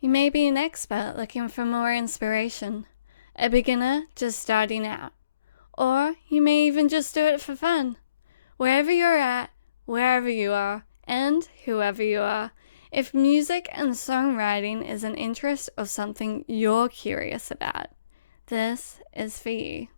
You may be an expert looking for more inspiration, a beginner just starting out, or you may even just do it for fun. Wherever you're at, wherever you are, and whoever you are, if music and songwriting is an interest or something you're curious about, this is for you.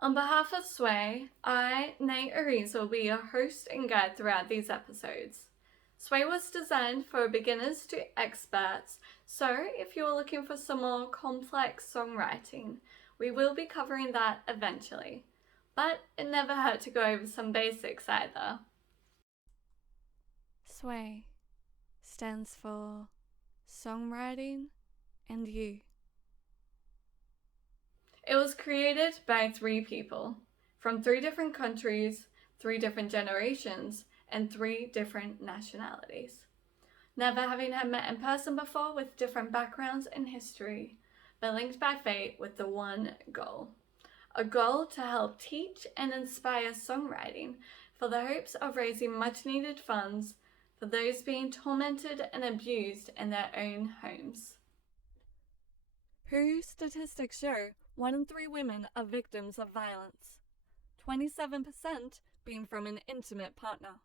On behalf of S.W.A.Y, I, Nay Resa, will be your host and guide throughout these episodes. S.W.A.Y was designed for beginners to experts, so if you're looking for some more complex songwriting, we will be covering that eventually. But it never hurt to go over some basics either. S.W.A.Y stands for Songwriting and You. It was created by 3 people from 3 different countries, 3 different generations, and 3 different nationalities. Never having had met in person before with different backgrounds and history, but linked by fate with the one goal. A goal to help teach and inspire songwriting for the hopes of raising much needed funds for those being tormented and abused in their own homes. Peru statistics show 1 in 3 women are victims of violence, 27% being from an intimate partner.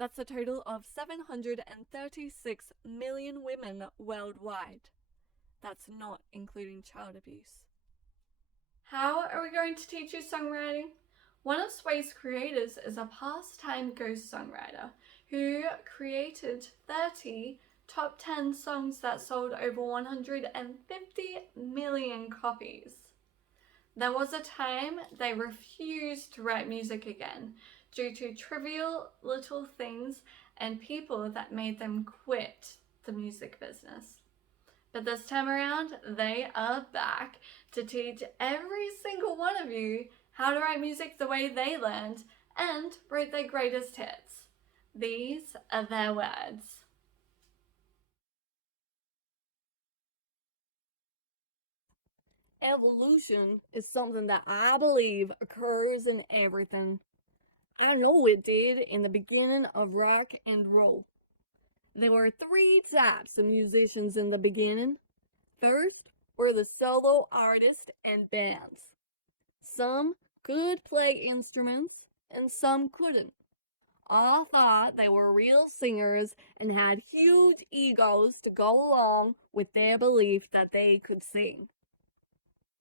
That's a total of 736 million women worldwide. That's not including child abuse. How are we going to teach you songwriting? One of S.W.A.Y's creators is a past-time ghost songwriter who created 30 top 10 songs that sold over 150 million copies. There was a time they refused to write music again due to trivial little things and people that made them quit the music business. But this time around, they are back to teach every single one of you how to write music the way they learned and wrote their greatest hits. These are their words. Evolution is something that I believe occurs in everything. I know it did in the beginning of rock and roll. There were 3 types of musicians in the beginning. First were the solo artists and bands. Some could play instruments and some couldn't. All thought they were real singers and had huge egos to go along with their belief that they could sing.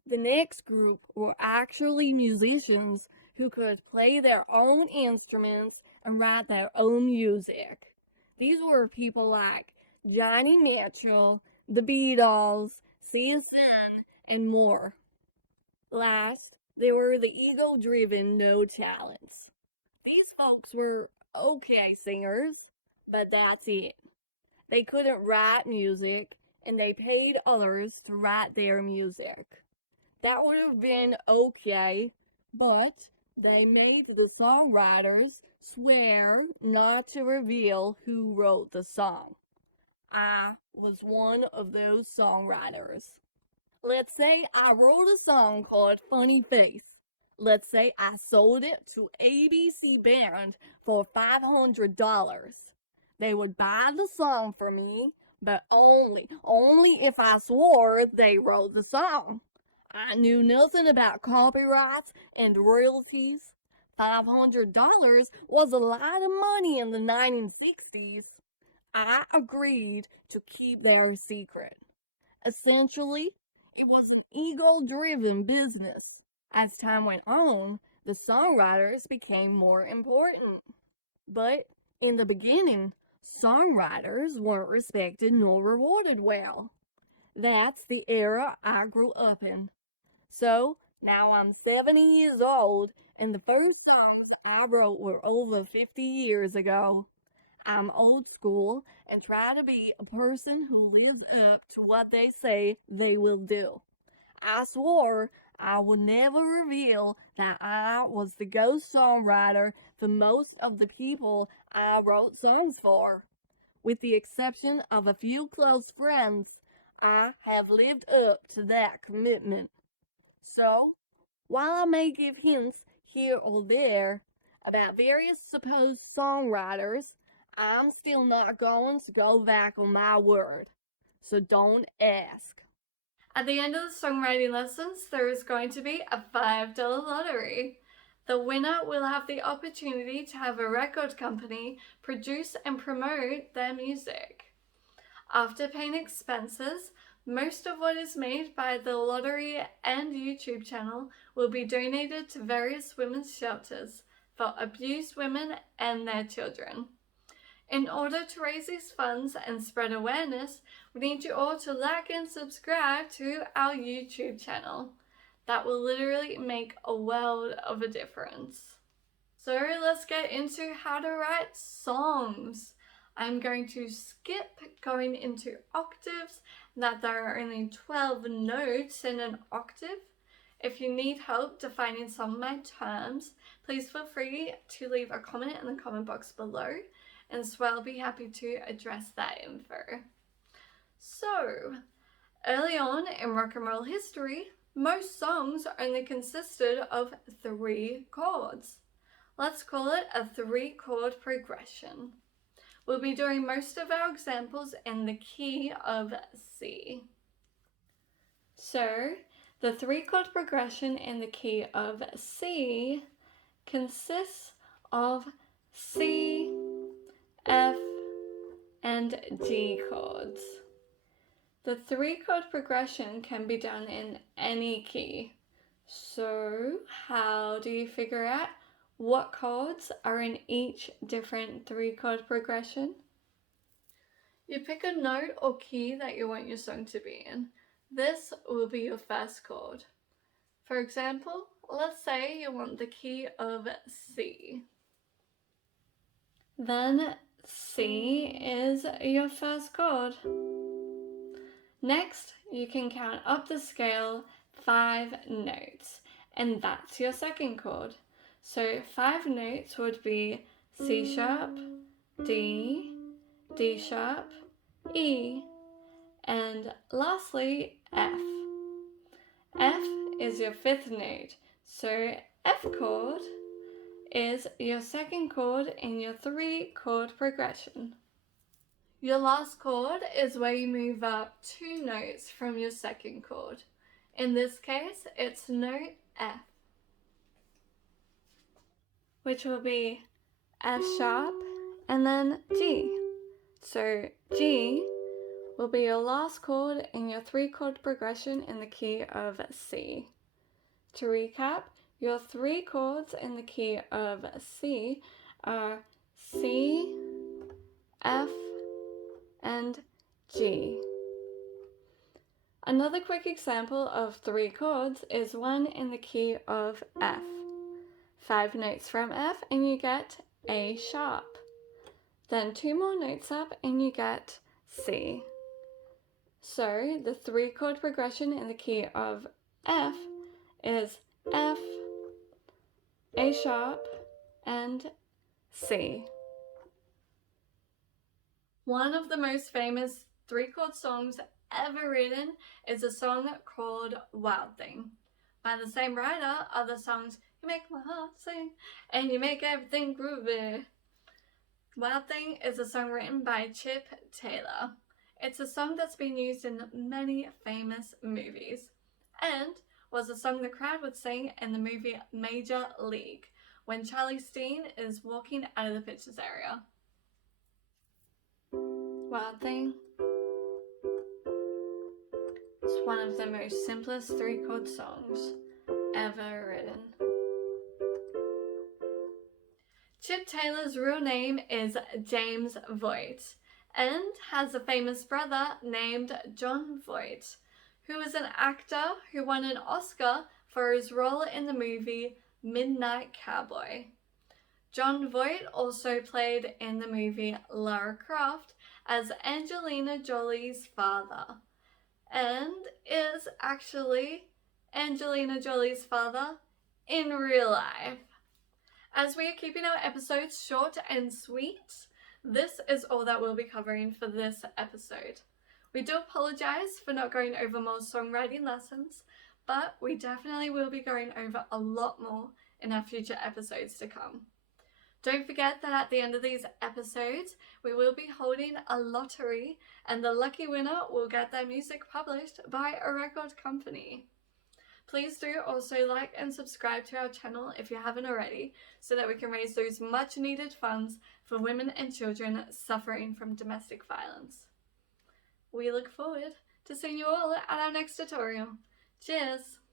The next group were actually musicians who could play their own instruments and write their own music. These were people like Johnny Mitchell, the Beatles, CSN, and more. Last, they were the ego-driven no talents. These folks were okay singers, but that's it. They couldn't write music, and they paid others to write their music. That would have been okay, but they made the songwriters swear not to reveal who wrote the song. I was one of those songwriters. Let's say I wrote a song called Funny Face. Let's say I sold it to ABC Band for $500. They would buy the song for me, but only if I swore they wrote the song. I knew nothing about copyrights and royalties. $500 was a lot of money in the 1960s. I agreed to keep their secret. Essentially, it was an ego-driven business. As time went on, the songwriters became more important. But in the beginning, songwriters weren't respected nor rewarded well. That's the era I grew up in. So now I'm 70 years old, and the first songs I wrote were over 50 years ago. I'm old school and try to be a person who lives up to what they say they will do. I swore I would never reveal that I was the ghost songwriter for most of the people I wrote songs for. With the exception of a few close friends, I have lived up to that commitment. So, while I may give hints here or there about various supposed songwriters, I'm still not going to go back on my word. So don't ask. At the end of the songwriting lessons, there is going to be a $5 lottery. The winner will have the opportunity to have a record company produce and promote their music. After paying expenses, most of what is made by the lottery and YouTube channel will be donated to various women's shelters for abused women and their children. In order to raise these funds and spread awareness, we need you all to like and subscribe to our YouTube channel. That will literally make a world of a difference. So let's get into how to write songs. I'm going to skip going into octaves, that there are only 12 notes in an octave. If you need help defining some of my terms, please feel free to leave a comment in the comment box below, and S.W.A.Y will be happy to address that info. So, early on in rock and roll history, most songs only consisted of 3 chords. Let's call it a 3-chord progression. We'll be doing most of our examples in the key of C. So, the 3-chord progression in the key of C consists of C, F, and G chords. The 3-chord progression can be done in any key. So, how do you figure out what chords are in each different 3-chord progression? You pick a note or key that you want your song to be in. This will be your first chord. For example, let's say you want the key of C. Then C is your first chord. Next, you can count up the scale 5 notes, and that's your second chord. So 5 notes would be C sharp, D, D sharp, E, and lastly F. F is your 5th note, so F chord is your second chord in your 3-chord progression. Your last chord is where you move up 2 notes from your second chord. In this case, it's note F, which will be F sharp and then G. So G will be your last chord in your 3-chord progression in the key of C. To recap, your 3 chords in the key of C are C, F, and G. Another quick example of 3 chords is one in the key of F. 5 notes from F and you get A sharp. Then 2 more notes up and you get C. So the 3-chord progression in the key of F is F, A sharp, and C. One of the most famous 3-chord songs ever written is a song called Wild Thing. By the same writer are the songs You Make My Heart Sing and You Make Everything Groovy. Wild Thing is a song written by Chip Taylor. It's a song that's been used in many famous movies and was a song the crowd would sing in the movie Major League when Charlie Sheen is walking out of the pitcher's area. Wild Thing is one of the most simplest 3-chord songs ever written. Chip Taylor's real name is James Voight and has a famous brother named John Voight, who is an actor who won an Oscar for his role in the movie Midnight Cowboy. John Voight also played in the movie Lara Croft as Angelina Jolie's father, and is actually Angelina Jolie's father in real life. As we are keeping our episodes short and sweet, this is all that we'll be covering for this episode. We do apologize for not going over more songwriting lessons, but we definitely will be going over a lot more in our future episodes to come. Don't forget that at the end of these episodes, we will be holding a lottery, and the lucky winner will get their music published by a record company. Please do also like and subscribe to our channel if you haven't already, so that we can raise those much needed funds for women and children suffering from domestic violence. We look forward to seeing you all at our next tutorial. Cheers!